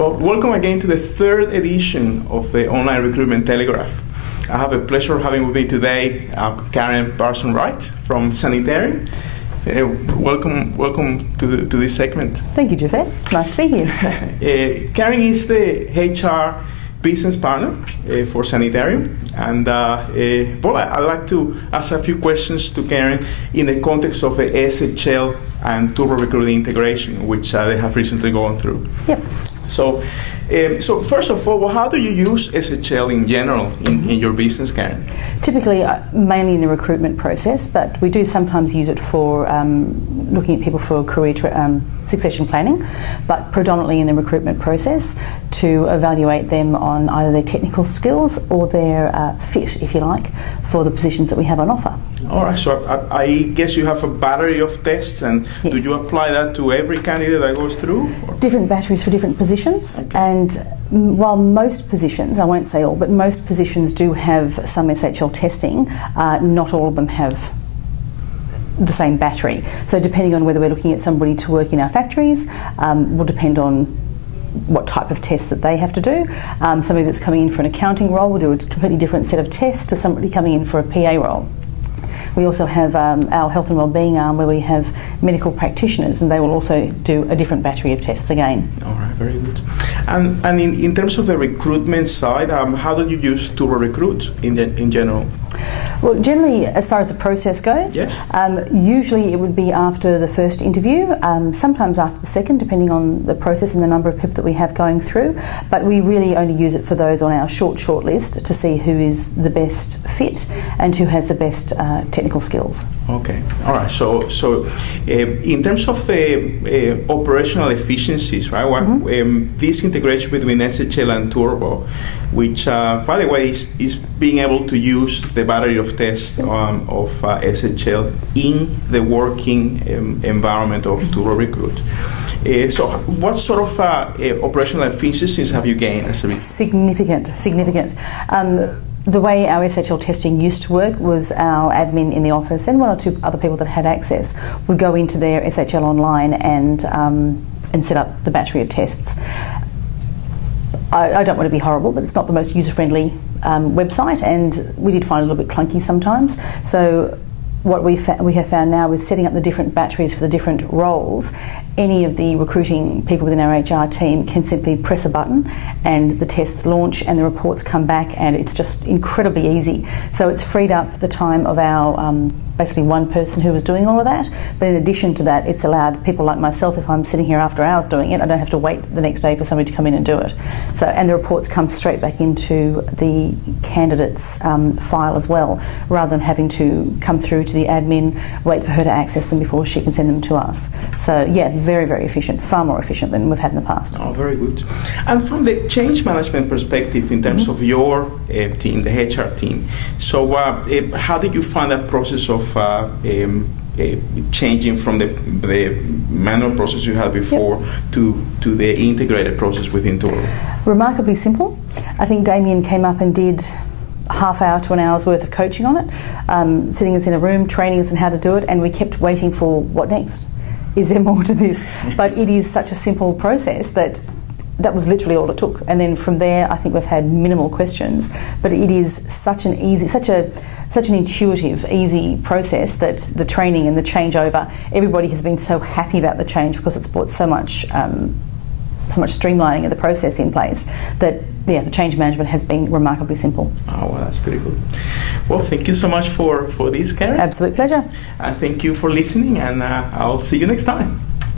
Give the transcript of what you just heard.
Well, welcome again to the third edition of the Online Recruitment Telegraph. I have a pleasure of having with me today Karen Barson-Wright from Sanitarium. Welcome to this segment. Thank you, Jafeth. Nice to be here. Karen is the HR business partner for Sanitarium, and well, I'd like to ask a few questions to Karen in the context of the SHL and Turborecruit integration, which they have recently gone through. Yep. So first of all, how do you use SHL in general in your business, Karen? Typically, mainly in the recruitment process, but we do sometimes use it for looking at people for career succession planning, but predominantly in the recruitment process to evaluate them on either their technical skills or their fit, if you like, for the positions that we have on offer. All right, so I guess you have a battery of tests, and yes. Do you apply that to every candidate that goes through? Or? Different batteries for different positions, okay. And while most positions, I won't say all, but most positions do have some SHL testing, not all of them have the same battery. So depending on whether we're looking at somebody to work in our factories, will depend on what type of tests that they have to do. Somebody that's coming in for an accounting role will do a completely different set of tests to somebody coming in for a PA role. We also have our health and wellbeing arm where we have medical practitioners, and they will also do a different battery of tests again. All right, very good. And in terms of the recruitment side, how do you use Turborecruit in general? Well, generally, as far as the process goes, yes. Usually it would be after the first interview, sometimes after the second, depending on the process and the number of people that we have going through. But we really only use it for those on our short list to see who is the best fit and who has the best technical skills. Okay, all right. So in terms of the operational efficiencies, right? Mm-hmm. This integration between SHL and Turbo, which, by the way, is being able to use the battery of tests of SHL in the working environment of Turborecruit. So what sort of operational efficiencies have you gained as a result? Significant. The way our SHL testing used to work was our admin in the office and one or two other people that had access would go into their SHL online and set up the battery of tests. I don't want to be horrible, but it's not the most user-friendly website, and we did find it a little bit clunky sometimes. So what we have found now with setting up the different batteries for the different roles, any of the recruiting people within our HR team can simply press a button and the tests launch and the reports come back, and it's just incredibly easy. So it's freed up the time of our basically one person who was doing all of that, but in addition to that, it's allowed people like myself, if I'm sitting here after hours doing it, I don't have to wait the next day for somebody to come in and do it. So, and the reports come straight back into the candidate's file as well, rather than having to come through to the admin, wait for her to access them before she can send them to us. So yeah, very, very efficient, far more efficient than we've had in the past. Oh, very good. And from the change management perspective, in terms of your team, the HR team, so how did you find that process of changing from the manual process you had before to the integrated process within Turbo? Remarkably simple. I think Damien came up and did half hour to an hour's worth of coaching on it, sitting us in a room, training us on how to do it, and we kept waiting for what next? Is there more to this? But it is such a simple process that was literally all it took. And then from there, I think we've had minimal questions. But it is such an easy, such an intuitive, easy process that the training and the changeover, everybody has been so happy about the change because it's brought so much streamlining of the process in place that the change management has been remarkably simple. Oh, well, that's pretty good. Well, thank you so much for this, Karen. Absolute pleasure. Thank you for listening, and I'll see you next time.